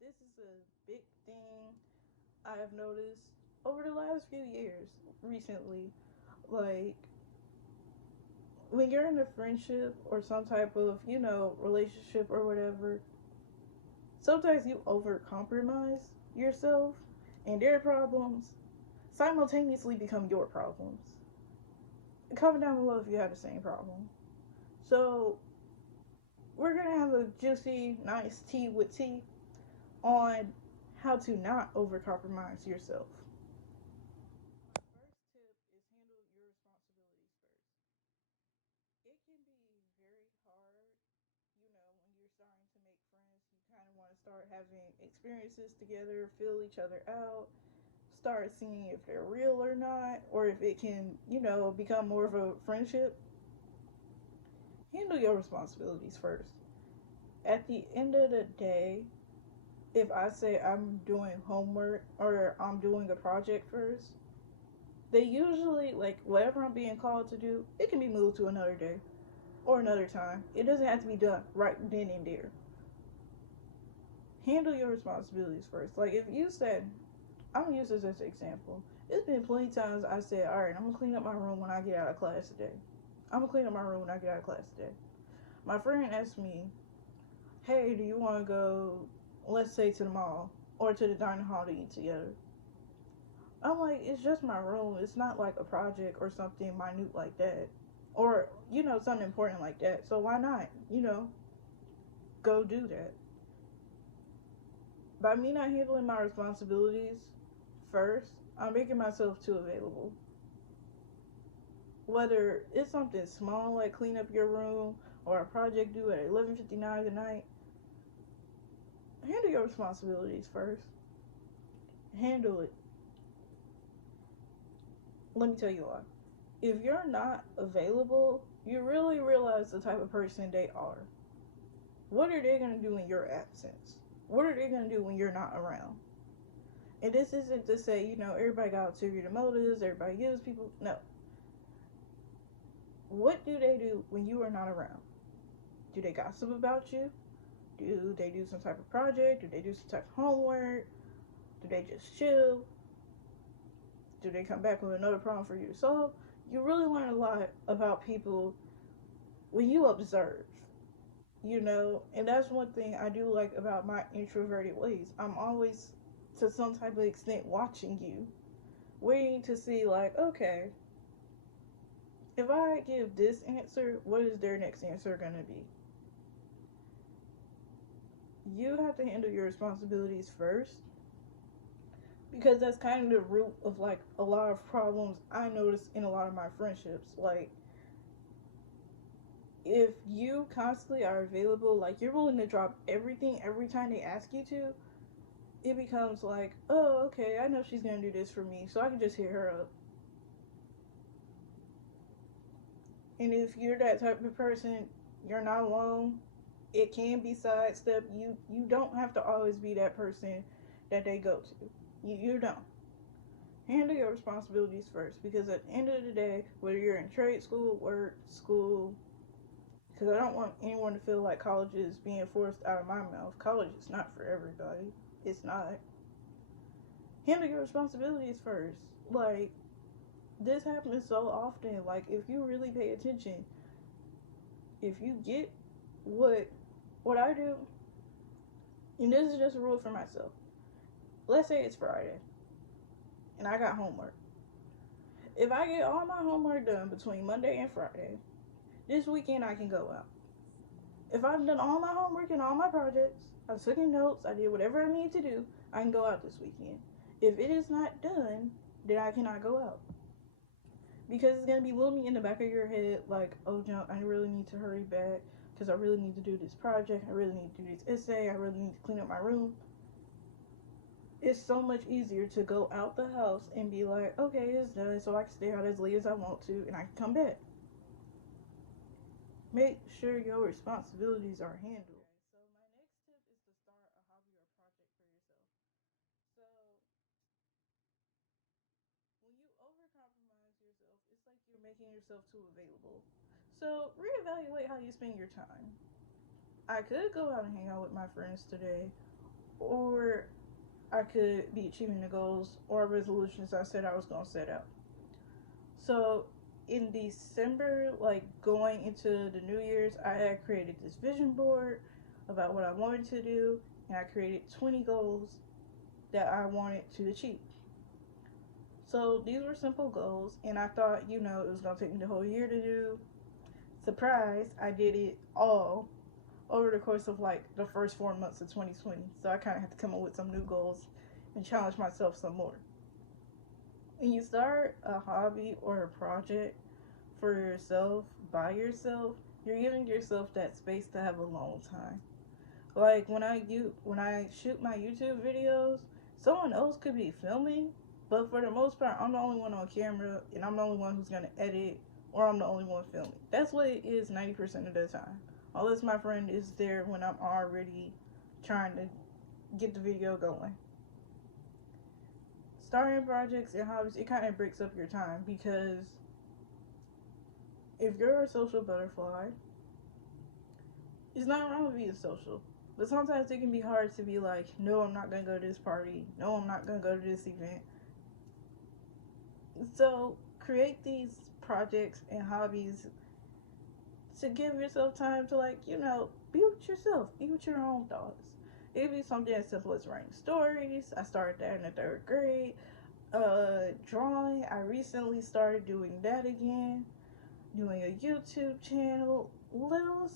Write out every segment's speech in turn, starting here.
This is a big thing I have noticed over the last few years recently. Like, when you're in a friendship or some type of, relationship or whatever, sometimes you overcompromise yourself and their problems simultaneously become your problems. Comment down below if you have the same problem. So, we're gonna have a juicy, nice tea with tea on how to not overcompromise yourself. My first tip is handle your responsibilities first. It can be very hard, when you're starting to make friends. You kind of want to start having experiences together, feel each other out, start seeing if they're real or not, or if it can, become more of a friendship. Handle your responsibilities first. At the end of the day, if I say I'm doing homework or I'm doing a project first, they usually, like, whatever I'm being called to do, it can be moved to another day or another time. It doesn't have to be done right then and there. Handle your responsibilities first. Like, if you said, I'm gonna use this as an example. It's been plenty of times I said, all right, I'm gonna clean up my room when I get out of class today. I'm gonna clean up my room when I get out of class today. My friend asked me, hey, do you wanna go, let's say, to the mall or to the dining hall to eat together? I'm like, it's just my room. It's not like a project or something minute like that. Or, something important like that. So why not, go do that? By me not handling my responsibilities first, I'm making myself too available. Whether it's something small like clean up your room or a project due at 11:59 at night, handle your responsibilities first. Handle it. Let me tell you why. If you're not available, you really realize the type of person they are. What are they going to do in your absence? What are they going to do when you're not around? And this isn't to say, everybody got ulterior motives, everybody gives people. No. What do they do when you are not around? Do they gossip about you? Do they do some type of project? Do they do some type of homework? Do they just chill? Do they come back with another problem for you to solve? You really learn a lot about people when you observe, and that's one thing I do like about my introverted ways. I'm always, to some type of extent, watching you, waiting to see, like, okay, if I give this answer, what is their next answer gonna be? You have to handle your responsibilities first because that's kind of the root of, like, a lot of problems I notice in a lot of my friendships. Like, if you constantly are available, like you're willing to drop everything every time they ask you to, it becomes like, oh, okay, I know she's gonna do this for me, so I can just hit her up. And if you're that type of person, you're not alone. It can be sidestepped. You don't have to always be that person that they go to. You don't. Handle your responsibilities first, because at the end of the day, whether you're in trade school, work, school, because I don't want anyone to feel like college is being forced out of my mouth. College is not for everybody. It's not. Handle your responsibilities first. Like, this happens so often. Like, if you really pay attention, if you get what what I do, and this is just a rule for myself. Let's say it's Friday and I got homework. If I get all my homework done between Monday and Friday, this weekend I can go out. If I've done all my homework and all my projects, I've taken notes, I did whatever I need to do, I can go out this weekend. If it is not done, then I cannot go out. Because it's gonna be looming in the back of your head like, oh, Jump, I really need to hurry back because I really need to do this project. I really need to do this essay. I really need to clean up my room. It's so much easier to go out the house and be like, okay, it's done, so I can stay out as late as I want to and I can come back. Make sure your responsibilities are handled. So my next tip is to start a hobby or project for yourself. So when you overcompromise yourself, it's like you're making yourself too available. So reevaluate how you spend your time. I could go out and hang out with my friends today, or I could be achieving the goals or resolutions I said I was going to set out. So in December, like going into the New Year's, I had created this vision board about what I wanted to do, and I created 20 goals that I wanted to achieve. So these were simple goals, and I thought, it was going to take me the whole year to do. Surprise, I did it all over the course of like the first 4 months of 2020. So I kind of had to come up with some new goals and challenge myself some more. When you start a hobby or a project for yourself, by yourself, you're giving yourself that space to have a long time. Like when I shoot my YouTube videos, someone else could be filming, but for the most part, I'm the only one on camera, and I'm the only one who's gonna edit, or I'm the only one filming. That's what it is 90% of the time. Unless my friend is there when I'm already trying to get the video going. Starting projects and hobbies, it kind of breaks up your time because if you're a social butterfly, it's not wrong with being social. But sometimes it can be hard to be like, no, I'm not going to go to this party. No, I'm not going to go to this event. So create these projects and hobbies to give yourself time to, like, be with yourself, be with your own thoughts. It could be something as simple as writing stories. I started that in the third grade. Drawing. I recently started doing that again. Doing a YouTube channel. Little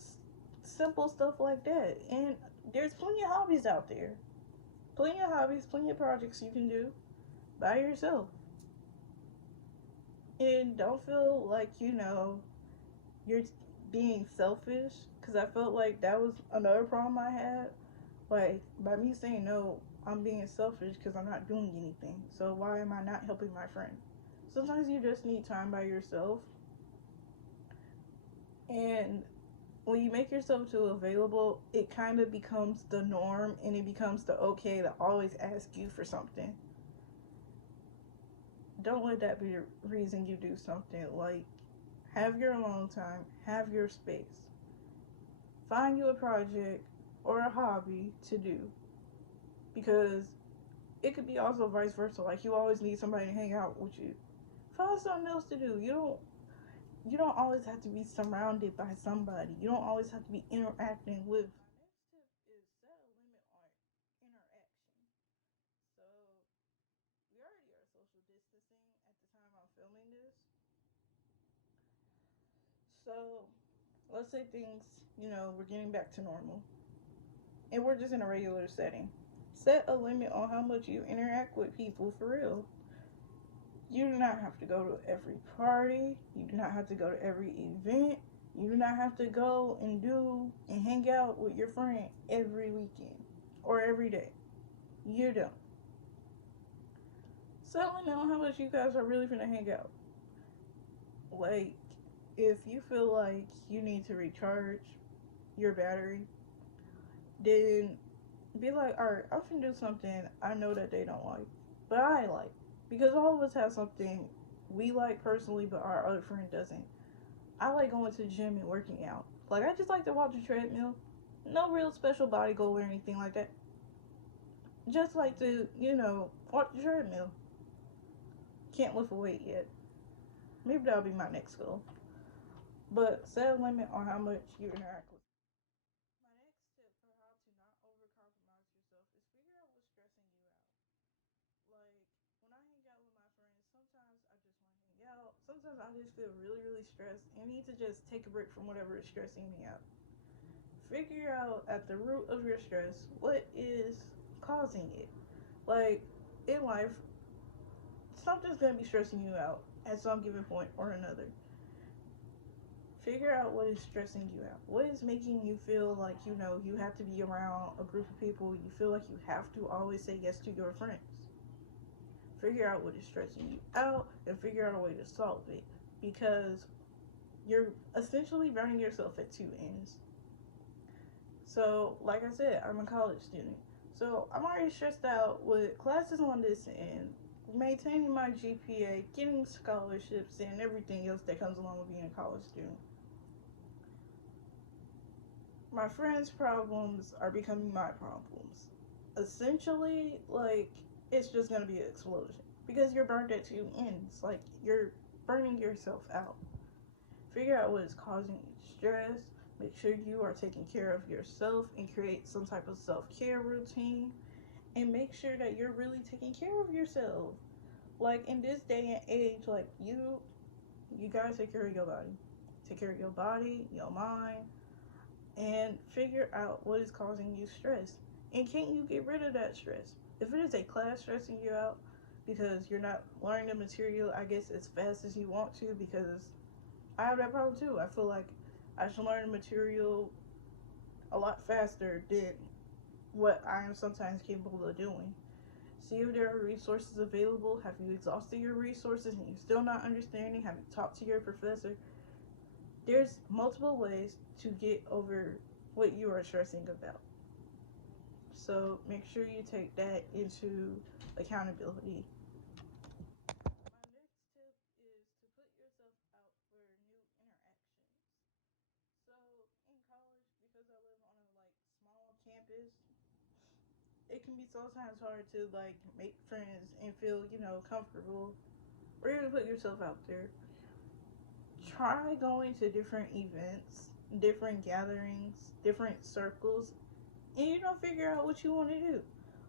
simple stuff like that. And there's plenty of hobbies out there. Plenty of hobbies, plenty of projects you can do by yourself. And don't feel like, you're being selfish. Because I felt like that was another problem I had. Like, by me saying no, I'm being selfish because I'm not doing anything. So why am I not helping my friend? Sometimes you just need time by yourself. And when you make yourself too available, it kind of becomes the norm, and it becomes the okay to always ask you for something. Don't let that be the reason you do something. Like, have your alone time, have your space. Find you a project or a hobby to do. Because it could be also vice versa. Like, you always need somebody to hang out with you. Find something else to do. You don't always have to be surrounded by somebody. You don't always have to be interacting with. My next tip is set a limit on interaction. So we already are social distancing at the time I'm filming this. So let's say things, we're getting back to normal. And we're just in a regular setting. Set a limit on how much you interact with people for real. You do not have to go to every party. You do not have to go to every event. You do not have to go and do and hang out with your friend every weekend or every day. You don't. Set a limit on how much you guys are really gonna hang out. Like, if you feel like you need to recharge your battery, then be like, alright, I can do something I know that they don't like, but I like. Because all of us have something we like personally, but our other friend doesn't. I like going to the gym and working out. Like, I just like to walk the treadmill. No real special body goal or anything like that. Just like to, walk the treadmill. Can't lift a weight yet. Maybe that'll be my next goal. But set a limit on how much you interact with. My next tip for how to not overcompromise yourself is figure out what's stressing you out. Like, when I hang out with my friends, sometimes I just want to hang out. Sometimes I just feel really, really stressed and need to just take a break from whatever is stressing me out. Figure out at the root of your stress what is causing it. Like, in life, something's going to be stressing you out at some given point or another. Figure out what is stressing you out. What is making you feel like, you have to be around a group of people. You feel like you have to always say yes to your friends. Figure out what is stressing you out and figure out a way to solve it. Because you're essentially burning yourself at two ends. So, like I said, I'm a college student. So, I'm already stressed out with classes on this end, maintaining my GPA, getting scholarships, and everything else that comes along with being a college student. My friends' problems are becoming my problems. essentially, like, it's just gonna be an explosion because you're burned at two ends. Like, you're burning yourself out. Figure out what is causing you stress. Make sure you are taking care of yourself and create some type of self-care routine. And make sure that you're really taking care of yourself. Like, in this day and age, like, you gotta take care of your body. Take care of your body, your mind, and figure out what is causing you stress. And can you get rid of that stress? If it is a class stressing you out because you're not learning the material, I guess, as fast as you want to, because I have that problem too. I feel like I should learn the material a lot faster than what I am sometimes capable of doing. See if there are resources available. Have you exhausted your resources and you're still not understanding? Have you talked to your professor? There's multiple ways to get over what you are stressing about. So make sure you take that into accountability. My next tip is to put yourself out for new interactions. So in college, because I live on a like small campus, it can be sometimes hard to like make friends and feel, comfortable or even put yourself out there. Try going to different events, different gatherings, different circles, and figure out what you want to do.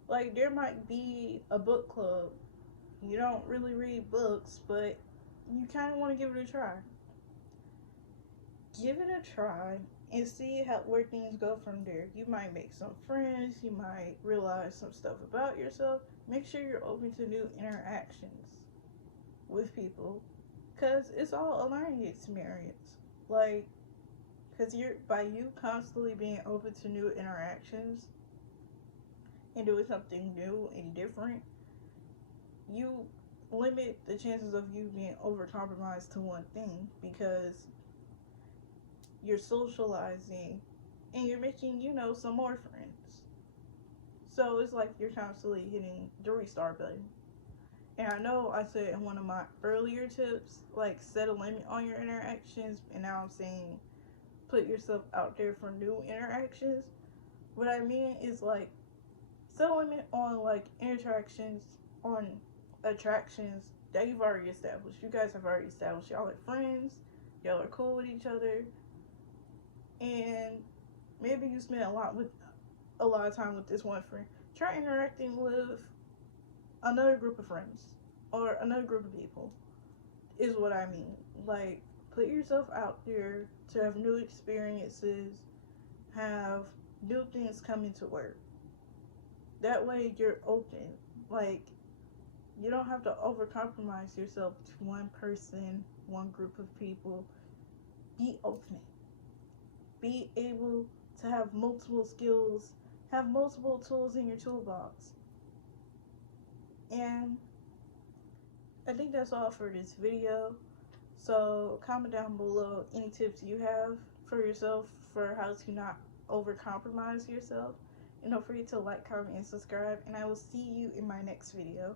Like, there might be a book club. You don't really read books, but you kind of want to give it a try. Give it a try and see where things go from there. You might make some friends, you might realize some stuff about yourself. Make sure you're open to new interactions with people, because it's all a learning experience. Like, because by you constantly being open to new interactions and doing something new and different, you limit the chances of you being over compromised to one thing, because you're socializing and you're making, some more friends. So it's like you're constantly hitting the restart button. And I know I said in one of my earlier tips, like, set a limit on your interactions, and now I'm saying put yourself out there for new interactions. What I mean is, like, set a limit on, like, interactions, on attractions that you've already established. You guys have already established y'all are friends, y'all are cool with each other, and maybe you spend a lot of time with this one friend. Try interacting with another group of friends or another group of people, is what I mean. Like, put yourself out there to have new experiences, have new things come into work. That way you're open. Like, you don't have to overcompromise yourself to one person, one group of people. Be open. Be able to have multiple skills, have multiple tools in your toolbox. And I think that's all for this video. So comment down below any tips you have for yourself for how to not overcompromise yourself. And don't forget to like, comment, and subscribe. And I will see you in my next video.